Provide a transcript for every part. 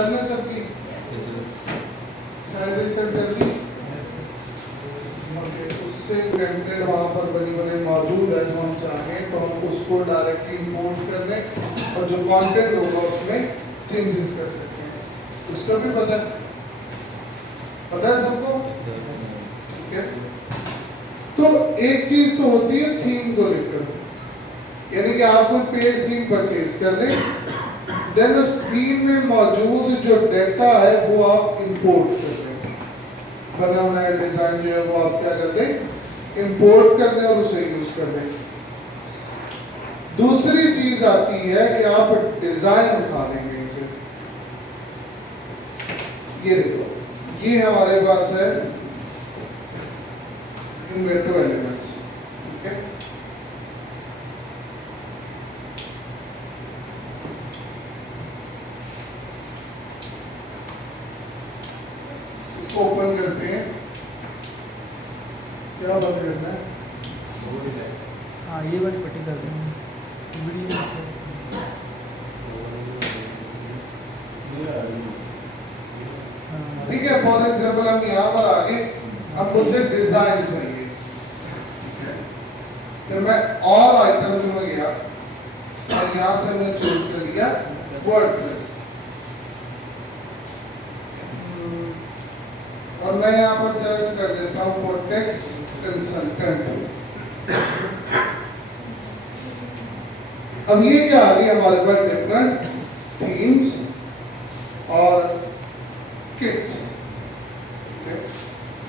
डन है सबकी? Side by side कर दी? उससे कंटेंट वहाँ पर बनी बने मौजूद है, जो हम चाहें तो हम उसको डायरेक्टली इंपोर्ट कर दें और जो कंटेंट होगा उसमें चेंजेस कर सकते हैं। उसका भी पता है सबको? ठीक है। तो एक चीज तो होती है थीम को लेकर, यानी कि आप कोई पेड थीम परचेज कर दें, देन उस थीम में मौजूद जो डेटा है वो आप इंपोर्ट कर दें, बना बनाया डिजाइन जो है वो आप क्या कर दें, इंपोर्ट कर दें और उसे यूज कर दें। दूसरी चीज आती है कि आप डिजाइन उठा लेंगे इसे। ये देखो, ये हमारे पास है इन्वेंटो एलिमेंट्स, ठीक है। इसको ओपन करते हैं, क्या बंद करना है? हाँ ये वाली पट्टी कर देंगे। ठीक है, फॉर एग्जाम्पल हम यहाँ पर आगे, अब मुझे डिजाइन चाहिए, तो मैं ऑल आइटम्स में गया और यहाँ से मैं चूज कर लिया वर्डप्रेस, और मैं यहाँ पर सर्च कर देता हूँ फॉर टेक्स्ट कंसल्टेंट। अब ये क्या आ गया हमारे पास, डिफरेंट थीम्स और किट्स।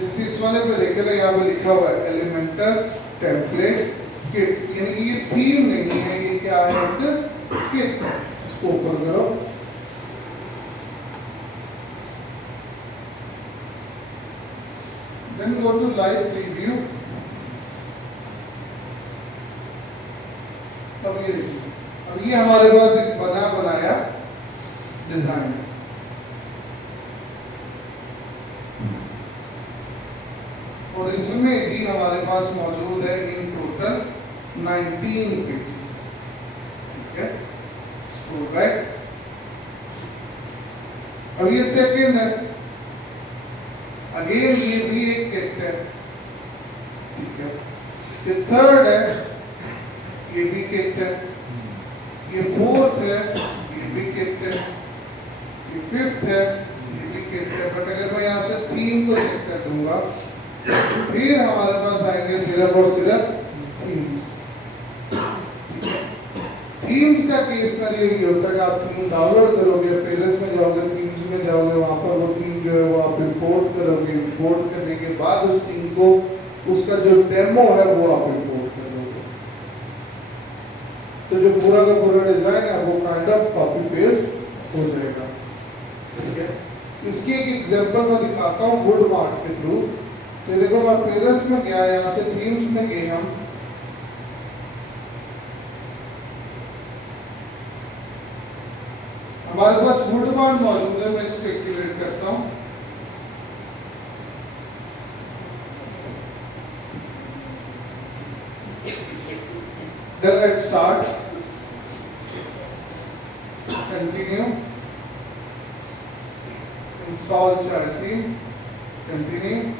जैसे इस वाले पे देखे तो यहाँ पे लिखा हुआ है एलिमेंटर टेम्पलेट किट, यानी कि ये थीम नहीं है, ये क्या है, एक किट। इसको ओपन करो, then go to live preview. अब ये देखिए, अब ये हमारे पास एक बना बनाया डिजाइन है। और इसमें भी हमारे पास मौजूद है इन टोटल 19 पेजेस, ठीक है। स्क्रॉल बैक, अब ये सेकंड है, अगेन ये भी एक किट है, ठीक है। ये थर्ड है, ये भी किट है। ये फोर्थ है, ये भी किट है। ये फिफ्थ है, ये भी किट है। बट अगर मैं यहाँ से थीम को चेक कर दूंगा, फिर हमारे पास आएंगे सिर्फ और सिर्फ थीम्स। थीम्स का केस में यही होता है कि आप थीम डाउनलोड करोगे, पेजेस में जाओगे, थीम्स में जाओगे, वहां पर वो थीम जो है वो आप इंपोर्ट करोगे। इंपोर्ट करने के बाद उस थीम को, उसका जो डेमो है वो आप इंपोर्ट करोगे। तो जो पूरा का पूरा डिजाइन है वो काइंड ऑफ कॉपी पेस्ट हो जाएगा, ठीक है। इसकी एक एग्जांपल मैं दिखाता हूँ वुड मार्ट के थ्रू। तो देखो, मैं पेजेस में गया, यहाँ से थीम्स में गए हम, हमारे पास वुड मार्ट मौजूद है। मैं इसको एक्टिवेट करता हूँ, then let's start, continue, install child theme, continue,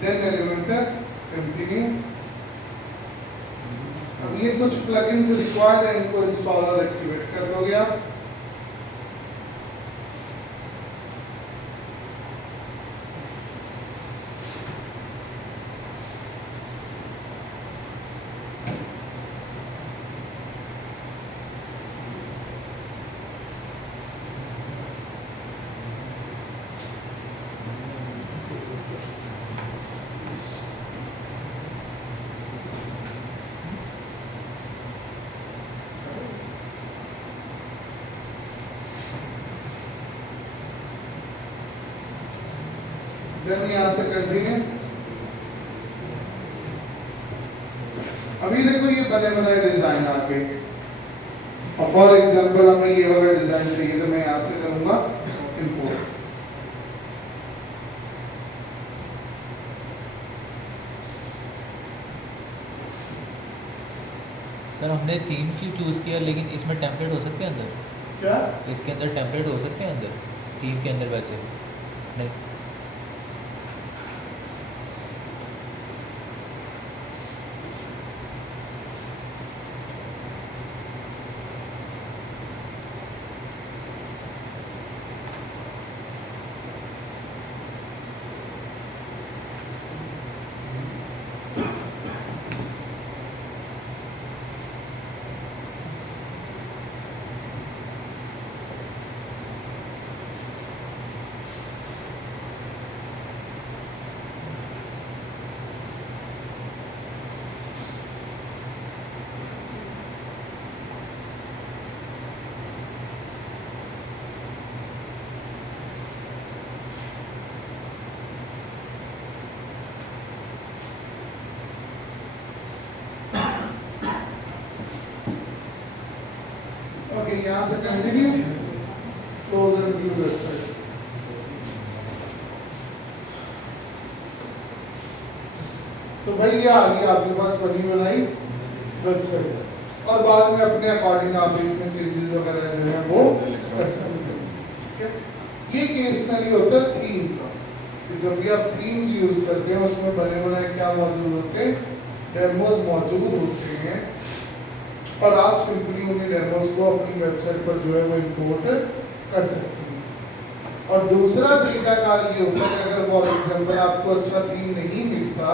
then Elementor, continue। अब ये कुछ प्लगइन्स रिक्वायर्ड है, इनको इंस्टॉलर एक्टिवेट कर दोगे आप। देन यहाँ से कंटिन्यू। अभी देखो, ये बने बनाए डिजाइन आ गए। और फॉर एग्जांपल हमें ये वाला डिजाइन चाहिए, तो मैं यहाँ से करूंगा इंपोर्ट। सर हमने थीम की चूज किया, लेकिन इसमें टेम्पलेट हो सकते हैं अंदर? क्या इसके अंदर टेम्पलेट हो सकते हैं अंदर थीम के अंदर वैसे नहीं ओके, यहाँ से continue close and view website. तो भाई ये आ गई आपके पास बनी बनाई वेबसाइट और बाद में अपने अकॉर्डिंग आप इसमें चेंजेस वगैरह जो है वो कर सकते हैं। ठीक है, ये केस स्टडी होता है थीम का कि जब भी आप थीम्स यूज करते हैं उसमें बने बनाए क्या मौजूद होते हैं, डेमोस मौजूद होते हैं और आप सिंपली उन्हीं डेमोस को अपनी वेबसाइट पर जो है वो इंपोर्ट कर सकते हैं। और दूसरा तरीकाकार ये होता है अगर फॉर एग्जांपल आपको अच्छा थीम नहीं मिलता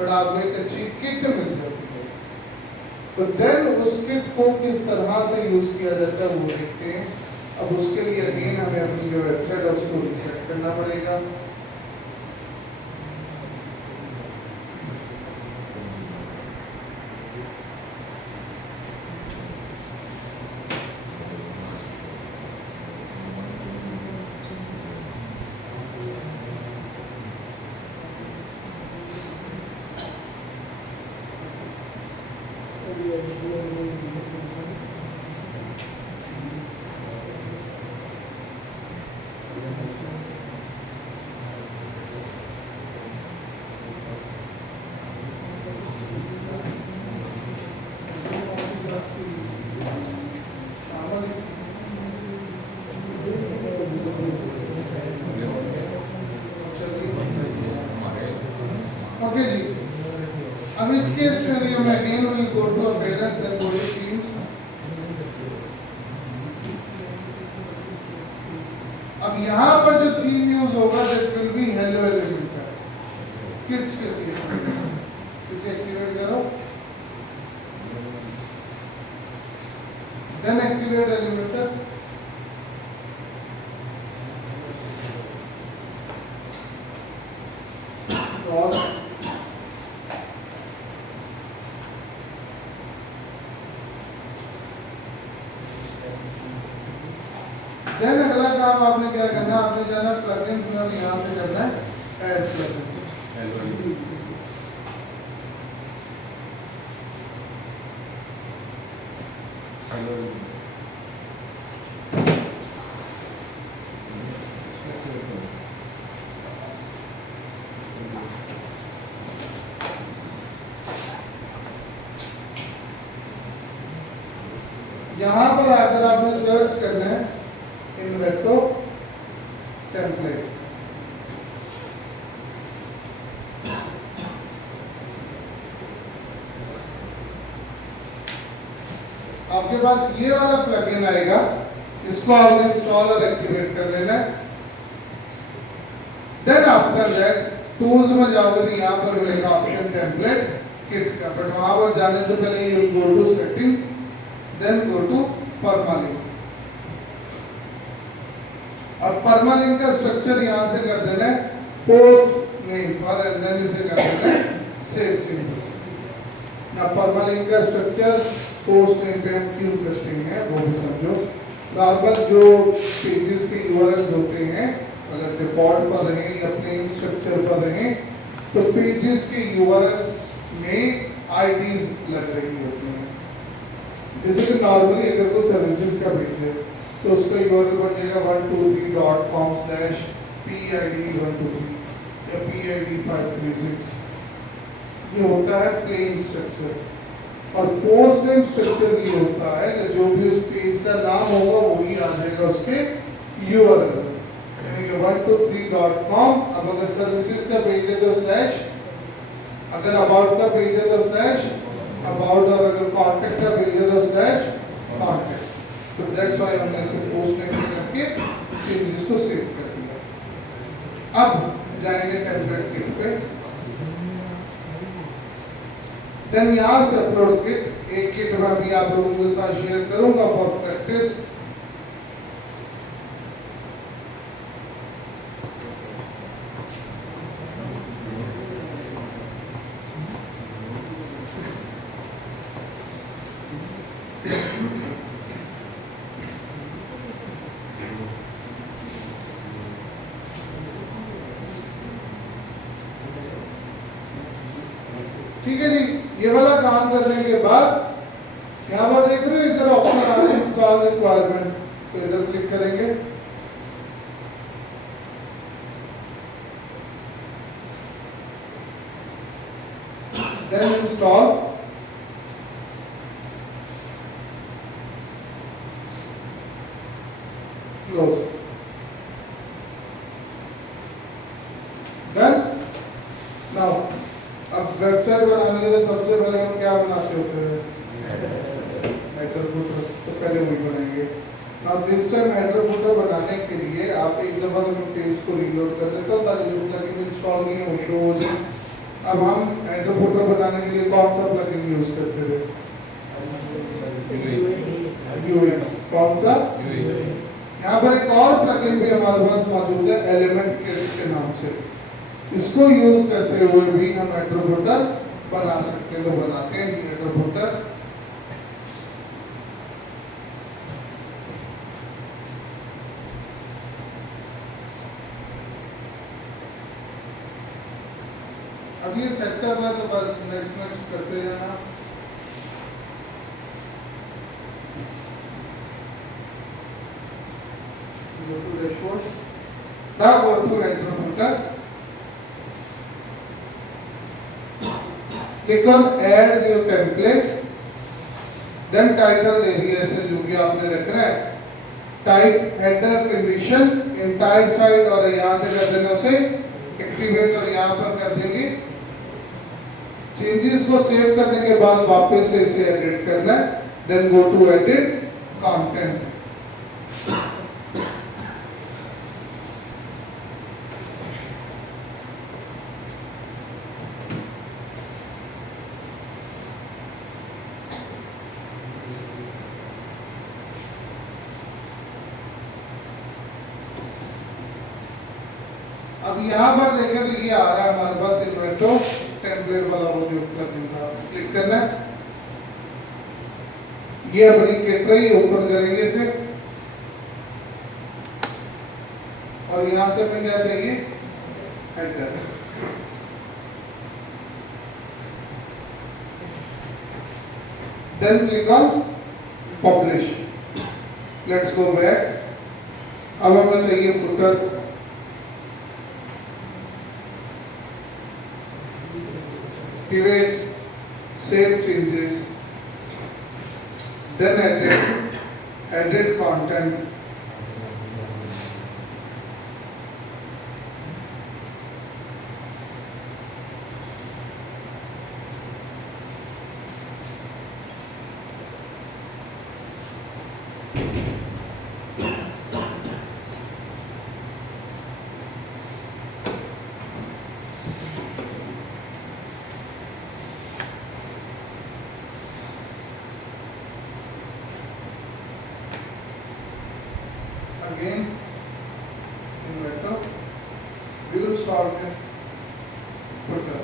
बट आपको एक अच्छी किट मिल जाती है तो देन उस किट को किस तरह से यूज किया जाता है वो देखते हैं। अब उसके लिए अगेन हमें अपनी जो वेबसाइट है उसको रीसेट करना पड़ेगा। ओके जी, अब इसके सिनेरियो में again will go to appearance then go to themes. अब यहाँ पर जो थीम यूज होगा that will be hello Elementor kids के केस में। इसे एक्टिवेट करो, देन एक्टिवेट एलिमेंटर। देन अगला काम आपने क्या करना है, आपने जाना प्लगइन्स में और यहाँ से करना है ऐड प्लगइन। यहाँ पर आकर आपने सर्च करना है इन्वेक्टो टेम्पलेट। आपके पास ये वाला प्लगइन आएगा, इसको आपने इंस्टॉल और एक्टिवेट कर लेना है। देन आफ्टर दैट टूल्स में जाओगे तो यहाँ पर मिलेगा ऑप्शन टेम्पलेट किट का, बट वहां पर जाने से पहले you will go to settings then go to permalink. और परमालिंक का स्ट्रक्चर यहाँ से कर देना है पोस्ट नेम और देन इसे कर देना है सेव चेंजेस। ना परमालिंक का स्ट्रक्चर पोस्ट नेम पे हम क्यों करते हैं वो भी समझो। नॉर्मल जो पेजेस के यूआरएल्स होते हैं अगर डिफॉल्ट पर रहें या प्लेन स्ट्रक्चर पर रहें तो पेजेस के यूआरएल्स में आईडीज लग रही होती हैं। जैसे कि नॉर्मली अगर कोई सर्विसेज का पेज है तो उसका यूआरएल बन जाएगा 123.com/PID123 या PID536। ये होता है प्लेन स्ट्रक्चर। और पोस्ट नेम स्ट्रक्चर ये होता है कि जो भी उस पेज का नाम होगा वही आ जाएगा उसके यूआरएल, यानी कि 123.com। अब अगर सर्विसेज का पेज है तो स्लैश, अगर अबाउट का पेज है तो स्लैश अबाउट, और अगर कॉन्टैक्ट का पेज है तो स्लैश कॉन्टैक्ट। तो दैट्स व्हाई हमने इसे पोस्ट नेम करके चेंजेस को सेव कर दिया। अब जाएंगे टेम्पलेट किट पे, देन यहाँ से अपलोड किट, एक किट मैं भी आप लोगों के साथ शेयर करूंगा फॉर प्रैक्टिस। ठीक है जी, ये वाला काम करने के बाद यहाँ पर देख रहे हो इधर ऑप्शन आ रहा है इंस्टॉल रिक्वायरमेंट, तो इधर क्लिक करेंगे। Then install, close, done. Now अब वेबसाइट बनानी है तो सबसे पहले हम क्या बनाते होते हैं, हेडर फुटर, तो पहले वही बनाएंगे। अब दिस टाइम हेडर फुटर बनाने के लिए आप एक दफा तो मैं पेज को रीलोड कर देता हूँ ताकि जो प्लगइन इंस्टॉल किए वो शो हो जाए। अब हम हेडर फुटर बनाने के लिए कौन सा प्लगइन यूज करते थे, यूवी। कौन सा, यहाँ पर एक और प्लगइन भी हमारे पास मौजूद है एलिमेंट किट्स के नाम से, इसको यूज करते हुए भी हम हेडर फुटर बना सकते हैं। तो बनाते हैं हेडर फुटर, अब ये सेटअप है तो बस नेक्स्ट नेक्स्ट करते जाना। Go to dashboard. Now go to header footer. Click on add your template. Then title दे दिया ऐसे जो कि आपने रखना है। Type header condition entire site और यहाँ से कर देना उसे एक्टिवेट और यहाँ पर कर देंगे। चेंजेस को सेव करने के बाद वापस से इसे एडिट करना है। Then go to edit content. अब यहाँ पर देखें तो ये आ रहा है हमारे पास इन्वेंटो टेम्पलेट वाला वो जो प्लगइन था, क्लिक करना है। ये अपनी किट रही, ओपन करेंगे इसे और यहाँ से हमें क्या चाहिए, header. Then click on publish. Let's go back. अब हमें चाहिए footer, activate, save changes, then edit content, again inverter, we will start with footer.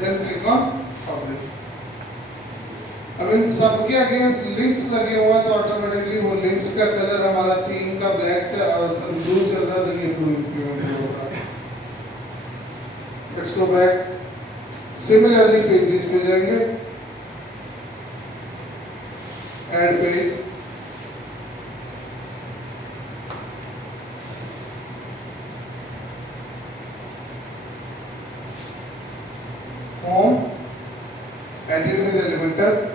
Then click on publish. अब इन सबके अगेंस्ट लिंक्स लगे हुए हैं तो ऑटोमेटिकली वो लिंक्स का कलर हमारा थीम का ब्लैक और सब ब्लू चल रहा था, ये ब्लू इंप्लीमेंट होगा। Let's go back. Similarly pages पे जाएंगे, add page, Begin with elemental.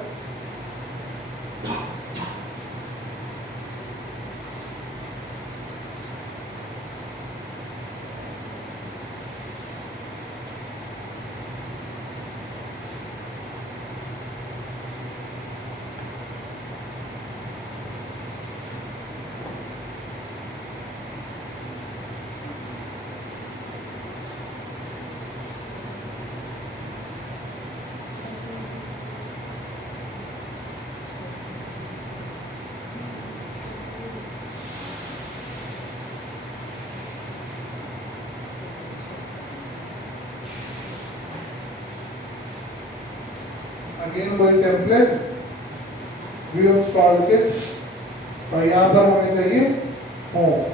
Again by template view of start kit और यहाँ पर हमें चाहिए home.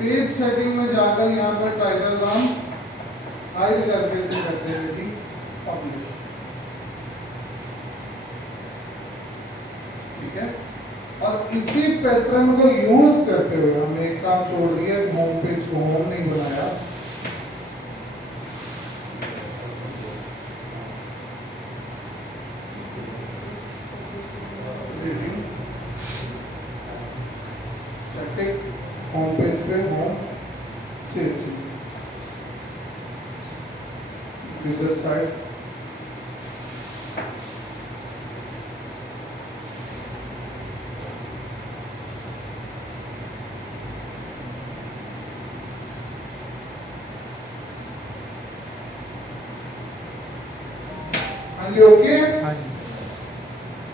पेज सेटिंग में जाकर यहाँ पर टाइटल का हम हाइड करके से करते हैं कि पब्लिक, ठीक है। और इसी पैटर्न को यूज करते हुए हमने एक काम छोड़ दिया, होम पेज को होम नहीं बनाया, स्टैटिक होम पेज पे होम सेव चीज विजिट साइट, हाँ जी ओके, हाँ जी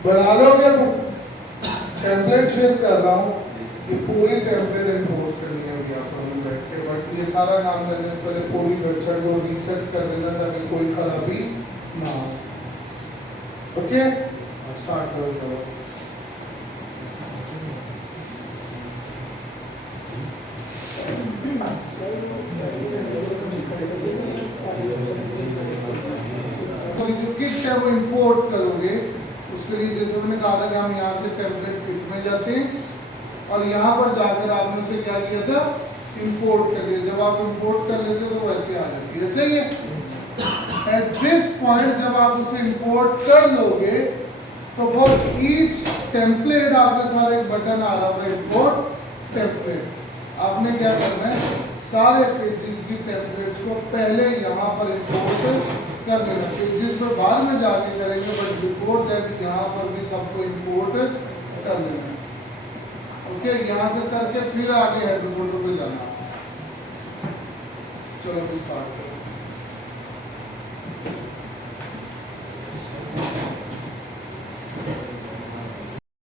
बना लोगे। टेम्पलेट शेयर कर रहा हूँ, ये पूरी टेम्पलेट इंपोर्ट करनी होगी आप लोगों को बैठ के, बट ये सारा काम करने से पहले पूरी वेबसाइट को रीसेट कर देना ताकि कोई खराबी ना हो। ओके स्टार्ट करो। तो जो किट है वो इंपोर्ट करोगे, उसके लिए जैसे मैंने कहा था कि हम यहाँ से टेम्पलेट किट में जाते हैं और यहाँ पर जाकर आपने उसे क्या किया था, इंपोर्ट कर लिया। जब आप इंपोर्ट कर लेते तो वैसे आ जाती है, ऐसे ही है। एट दिस पॉइंट जब आप उसे इंपोर्ट कर लोगे तो फॉर ईच टेम्पलेट आपके साथ एक बटन आ रहा होगा, इंपोर्ट टेम्पलेट। आपने क्या करना है, सारे पेजेस की टेम्पलेट्स को पहले यहाँ पर इंपोर्ट कर देना। पेजेस पर बाद में जाके करेंगे, बट बिफोर दैट यहाँ पर भी सबको इंपोर्ट कर देना। ओके यहाँ से करके फिर आगे हेड फोल्डर पे जाना। चलो स्टार्ट करें।